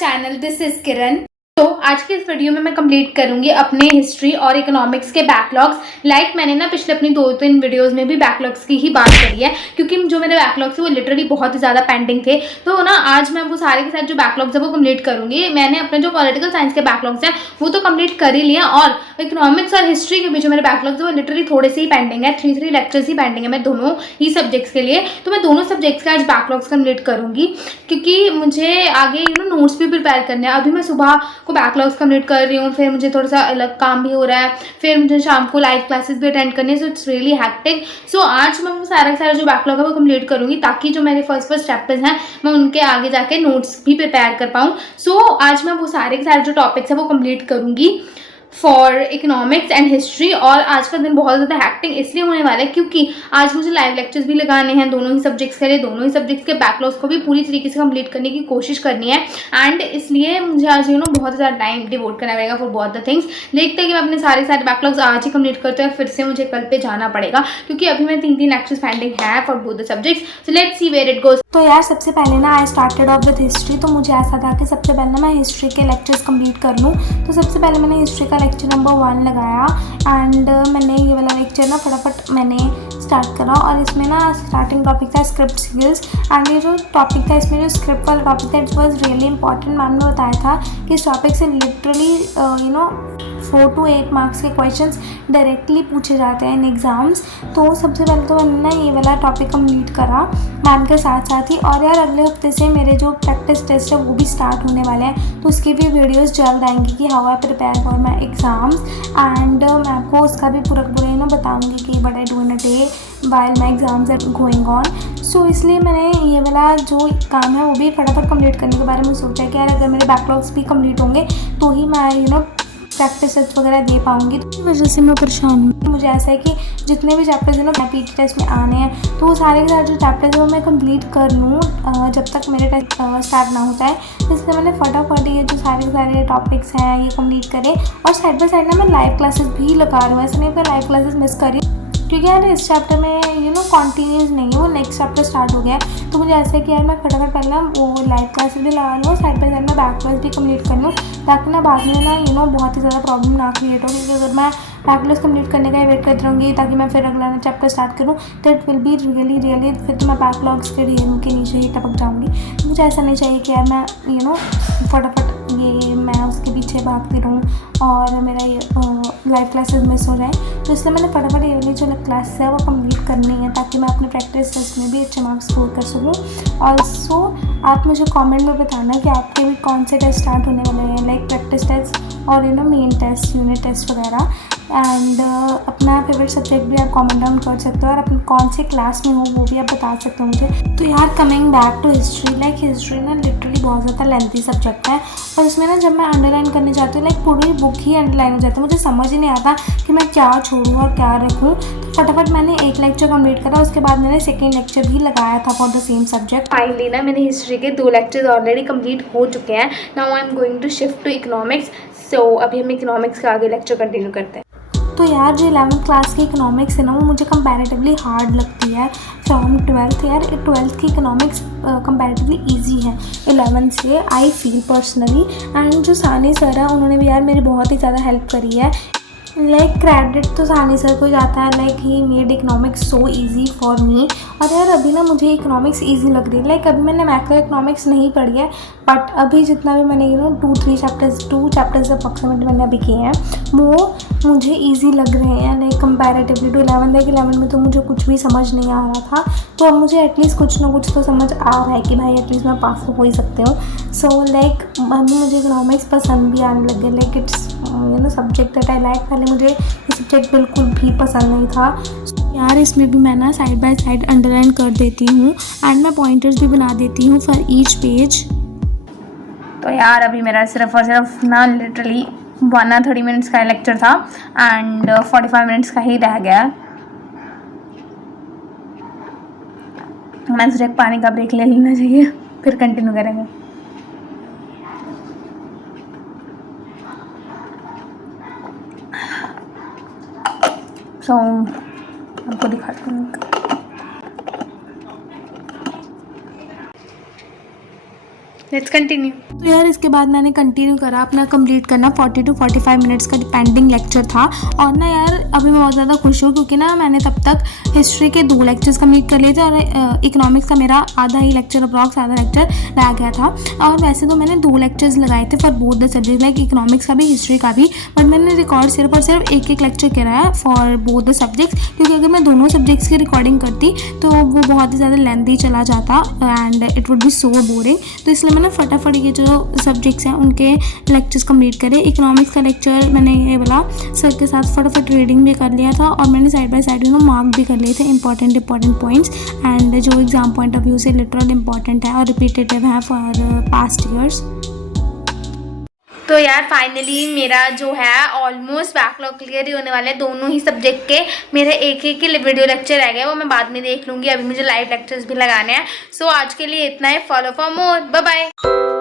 Channel this is किरण। तो आज के इस वीडियो में मैं कंप्लीट करूंगी अपने हिस्ट्री और इकोनॉमिक्स के बैकलॉग्स। मैंने ना पिछले अपनी 2-3 वीडियोस में भी बैकलॉग्स की ही बात करी है, क्योंकि जो मेरे बैकलॉग्स थे वो लिटरली बहुत ही ज़्यादा पेंडिंग थे। तो ना आज मैं वो सारे के सारे जो बैकलॉग्स है वो कंप्लीट करूंगी। मैंने अपने जो पॉलिटिकल साइंस के बैकलॉग्स हैं वो तो कंप्लीट कर ही लिया, और इकोनॉमिक्स और हिस्ट्री के भी जो मेरे बैकलॉग्स है वो लिटरली थोड़े से ही पेंडिंग है। 3 लेक्चर्स ही पेंडिंग है मैं दोनों ही सब्जेक्ट्स के लिए। तो मैं दोनों सब्जेक्ट्स के आज बैकलॉग्स कंप्लीट करूंगी, क्योंकि मुझे आगे नोट्स भी प्रिपेयर करने हैं। अभी मैं सुबह को बैकलॉग्स कंप्लीट कर रही हूँ, फिर मुझे थोड़ा सा अलग काम भी हो रहा है, फिर मुझे शाम को लाइव क्लासेस भी अटेंड करनी है। So it's really hectic. So आज मैं वो सारा जो बैकलॉग है वो कंप्लीट करूँगी, ताकि जो मेरे फर्स्ट चैप्टर्स हैं मैं उनके आगे जाके नोट्स भी प्रिपेयर कर पाऊँ। सो आज मैं वो सारे के सारे जो टॉपिक्स हैं वो कंप्लीट करूँगी फॉर इकोनॉमिक्स एंड हिस्ट्री। और आज का दिन बहुत ज़्यादा हैक्टिंग इसलिए होने वाला है क्योंकि आज मुझे लाइव लेक्चर्स भी लगाने हैं दोनों ही सब्जेक्ट्स के लिए। दोनों ही सब्जेक्ट्स के बैकलॉग्स को भी पूरी तरीके से कंप्लीट करने की कोशिश करनी है, एंड इसलिए मुझे आज बहुत ज़्यादा टाइम डिवोट करना पड़ेगा फॉर बोथ द थिंग्स। देखते हैं कि मैं अपने सारे बैकलॉग्स आज ही कंप्लीट करते हैं, फिर से मुझे कल पे जाना पड़ेगा, क्योंकि अभी मैं 3 लेक्चर्स पेंडिंग है for both the subjects. So let's see where it goes. तो यार सबसे पहले ना I started off with history. तो मुझे ऐसा था कि सबसे पहले ना मैं हिस्ट्री के लेक्चर्स कंप्लीट कर लूँ। तो सबसे पहले मैंने हिस्ट्री का लेक्चर नंबर 1 लगाया, एंड मैंने ये वाला लेक्चर ना फटाफट मैंने स्टार्ट करा। और इसमें ना स्टार्टिंग टॉपिक था स्क्रिप्ट स्किल्स, एंड ये जो टॉपिक था इसमें जो स्क्रिप्ट वाला टॉपिक था it was really important. Ma'am ने बताया था कि इस टॉपिक से लिटरली 4 to 8 मार्क्स के क्वेश्चंस डायरेक्टली पूछे जाते हैं इन एग्ज़ाम्स। तो सबसे पहले तो मैंने ना ये वाला टॉपिक कंप्लीट करा मैम के साथ ही। और यार अगले हफ्ते से मेरे जो प्रैक्टिस टेस्ट है वो भी स्टार्ट होने वाले हैं, तो उसकी भी वीडियोस जल्द आएंगी कि how I prepare for my exams. And मैं आपको उसका भी पूरा बताऊँगी कि what I do in a day while my exams are going on. So इसलिए मैंने ये वाला जो काम है वो भी फटाफट कंप्लीट करने के बारे में सोचा है कि यार अगर मेरे बैकलॉग्स भी कंप्लीट होंगे तो ही मैं प्रैक्टिस टेस्ट वगैरह दे पाऊँगी। तो इस वजह से मैं परेशान हूँ। मुझे ऐसा है कि जितने भी चैप्टर्स पीटी टेस्ट में आने हैं तो वो सारे के सारे जो चैप्टर्स हैं वो मैं कंप्लीट कर लूँ जब तक मेरे टेस्ट स्टार्ट ना होता है। इसलिए मैंने फटाफट ये जो सारे के सारे टॉपिक्स हैं ये कंप्लीट करे। और साइड बाय साइड ना मैं लाइव क्लासेस भी लगा रही हूँ। ऐसा नहीं कि लाइव क्लासेस मिस करी, क्योंकि यार इस चैप्टर में कॉन्टीन्यूस नहीं है, वो नेक्स्ट चैप्टर स्टार्ट हो गया है। तो मुझे ऐसा है कि यार मैं फटाफट पहले ना वो लाइव क्लासेस भी लगा लूँ, साइड बाय साइड में बैकलॉग्स भी कंप्लीट कर लूँ, ताकि ना बाद में ना बहुत ही ज़्यादा प्रॉब्लम ना क्रिएट हो। क्योंकि अगर मैं बैकलॉग्स कंप्लीट करने का ही वेट करती रहूँगी ताकि मैं फिर अगला चैप्टर स्टार्ट करूँ, तो इट विल बी रियली फिर तो मैं बैकलॉग्स के ढेर के नीचे ही टपक जाऊँगी। तो मुझे ऐसा नहीं चाहिए कि यार मैं फटाफट ये मैं उसके पीछे भागती रहूँ और मेरा ये लाइव क्लासेस मिस हो जाए। तो इसलिए मैंने फटाफट ये वाली जो क्लासेस है वो कंप्लीट करनी है, ताकि मैं अपने प्रैक्टिस टेस्ट में भी अच्छे मार्क्स स्कोर कर सकूँ। ऑल्सो आप मुझे कमेंट में बताना कि आपके भी कौन से टेस्ट स्टार्ट होने वाले हैं, लाइक प्रैक्टिस टेस्ट और मेन टेस्ट, यूनिट टेस्ट वगैरह। एंड अपना फेवरेट सब्जेक्ट भी आप कमेंट डाउन कर सकते हो, और अपनी कौन से क्लास में हो वो भी आप बता सकते हो मुझे। तो यार coming back to history, history ना लिटरली बहुत ज़्यादा लेंथी सब्जेक्ट है, और इसमें ना जब मैं अंडरलाइन करने जाती हूँ पूरी बुक ही अंडरलाइन हो जाती है। मुझे समझ ही नहीं आता कि मैं क्या छोड़ूँ और क्या रखूँ। तो फटाफट मैंने 1 लेक्चर कंप्लीट करा, उसके बाद मैंने 2nd लेक्चर भी लगाया था for the same subject. Finally ना मेरे हिस्ट्री के 2 लेक्चर्स ऑलरेडी कंप्लीट हो चुके हैं। Now I am going to shift to economics. So अभी हम इकोनॉमिक्स का आगे लेक्चर कंटिन्यू करते हैं। तो यार जो 11th क्लास की इकोनॉमिक्स है ना वो मुझे कंपैरेटिवली हार्ड लगती है फ्रॉम 12th। यार 12th की इकोनॉमिक्स कंपैरेटिवली इजी है 11th से, आई फील पर्सनली। एंड जो सानी सर है उन्होंने भी यार मेरी बहुत ही ज़्यादा हेल्प करी है। क्रेडिट तो सानी सर को जाता है, he made economics so easy for me. और यार अभी ना मुझे इकोनॉमिक्स इजी लग रही है। अभी मैंने मैक्रो इकोनॉमिक्स नहीं पढ़ी है, बट अभी जितना भी मैंने 2 चैप्टर्स अप्रॉक्सीमेटली मैंने अभी किए हैं वो मुझे इजी लग रहे हैं कंपैरेटिवली टू 11th। 11th में तो मुझे कुछ भी समझ नहीं आ रहा था, तो अब मुझे एटलीस्ट कुछ ना कुछ तो समझ आ रहा है कि भाई एटलीस्ट मैं पास तो हो ही सकती हूँ। सो अभी मुझे इकोनॉमिक्स पसंद भी आने लगे। It's subject that I like. पहले मुझे ये सब्जेक्ट बिल्कुल भी पसंद नहीं था। यार इसमें भी मैं ना साइड बाय साइड अंडरलाइन कर देती हूँ, एंड मैं पॉइंटर्स भी बना देती हूँ फॉर ईच पेज। तो यार अभी मेरा सिर्फ और सिर्फ ना लिटरली 30 मिनट्स का लेक्चर था, एंड 45 मिनट्स का ही रह गया। मैं सिर्फ पानी का ब्रेक ले लेना चाहिए, फिर कंटिन्यू करेंगे। सो आपको दिखाती हूँ। Let's continue. तो यार इसके बाद मैंने कंटिन्यू करा अपना कंप्लीट करना 40 to 45 मिनट्स का पेंडिंग लेक्चर था। और ना यार अभी मैं बहुत ज़्यादा खुश हूँ क्योंकि ना मैंने तब तक हिस्ट्री के 2 लेक्चर्स कंप्लीट कर लिए थे और इकोनॉमिक्स का मेरा आधा ही लेक्चर अप्रॉक्स आधा लेक्चर रह गया था। और वैसे तो मैंने 2 लेक्चर्स लगाए थे for both the subject, like economics का भी हिस्ट्री का भी, बट मैंने रिकॉर्ड सिर्फ और सिर्फ एक लेक्चर करा है फॉर बोथ द सब्जेक्ट्स, क्योंकि अगर मैं दोनों सब्जेक्ट्स की रिकॉर्डिंग करती तो वो बहुत ही ज़्यादा लेंथी चला जाता and it would be so boring. तो इसलिए मैंने फटाफट ये जो सब्जेक्ट्स हैं उनके लेक्चर्स कंप्लीट करे। इकोनॉमिक्स का लेक्चर मैंने ये बोला सर के साथ फटाफट रीडिंग भी कर लिया था और मैंने साइड बाय साइड मार्क भी कर लिए थे इंपॉर्टेंट पॉइंट्स एंड जो एग्जाम पॉइंट ऑफ व्यू से लिटरल इंपॉर्टेंट है और रिपीटेटिव है फॉर पास्ट ईयर्स। तो यार फाइनली मेरा जो है ऑलमोस्ट बैकलॉग क्लियर ही होने वाला है। दोनों ही सब्जेक्ट के मेरे एक ही वीडियो लेक्चर रह गए, वो मैं बाद में देख लूँगी। अभी मुझे लाइव लेक्चर्स भी लगाने हैं। सो आज के लिए इतना ही। Follow for more, bye bye.